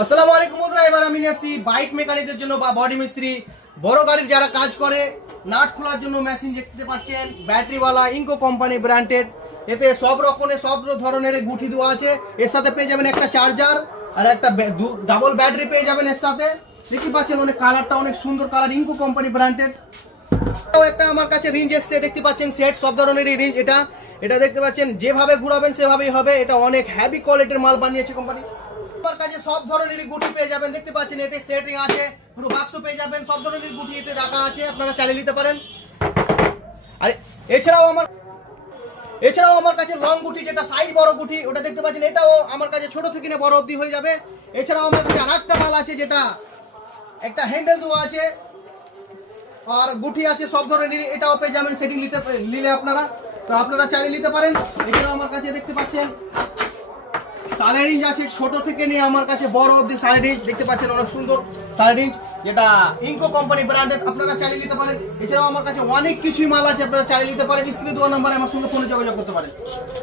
আসসালামু আলাইকুম বন্ধুরা, এবার আমি নিয়ে আসছি বাইক মেকানিকদের জন্য বা বডি মিস্ত্রি, বড় গাড়ির যারা কাজ করে নাট খোলার জন্য মেশিন দেখতে পাচ্ছেন, ব্যাটারিওয়ালা ইনকো কোম্পানি ব্র্যান্ডেড। এতে সব রকমের সব ধরনের গুঠি দেওয়া আছে। এর সাথে পেয়ে যাবেন একটা চার্জার আর একটা ডাবল ব্যাটারি পেয়ে যাবেন এর সাথে। দেখতে পাচ্ছেন অনেক কালারটা অনেক সুন্দর কালার, ইনকো কোম্পানি ব্র্যান্ডেড। একটা আমার কাছে রেঞ্জ এসছে, দেখতে পাচ্ছেন সেট সব ধরনেরই রেঞ্জ। এটা দেখতে পাচ্ছেন যেভাবে ঘুরাবেন সেভাবেই হবে। এটা অনেক হেভি কোয়ালিটির মাল বানিয়েছে কোম্পানি। আমার কাছে সব ধরনেরই গুটি পেয়ে যাবেন, দেখতে পাচ্ছেন এতে সেটিং আছে, পুরো বাক্স পেয়ে যাবেন, সব ধরনের গুটি এতে রাখা আছে, আপনারা চালিয়ে নিতে পারেন। আর এছাড়াও আমার কাছে লং গুটি, যেটা সাইজ বড় গুটি, ওটা দেখতে পাচ্ছেন, এটাও আমার কাছে ছোট থেকে নিয়ে বড় অবধি হয়ে যাবে। এছাড়াও আমার কাছে আরেকটা মাল আছে, যেটা একটা হ্যান্ডেল দেওয়া আছে আর গুটি আছে সব ধরনের, এটাও পেয়ে যাবেন সেটিং নিলে আপনারা, তো আপনারা চালিয়ে নিতে পারেন। এছাড়াও আমার কাছে দেখতে পাচ্ছেন সাইড আছে, ছোট থেকে নিয়ে আমার কাছে বড় অবধি সাইড দেখতে পাচ্ছেন, অনেক সুন্দর সাইড, যেটা ইনকো কোম্পানি ব্র্যান্ডেড, আপনারা চালিয়ে নিতে পারেন। এছাড়াও আমার কাছে অনেক কিছুই মাল আছে, আপনারা চালিয়ে নিতে পারেন। স্ক্রিনে দেওয়া নাম্বারে আমার সঙ্গে ফোনে যোগাযোগ করতে পারেন।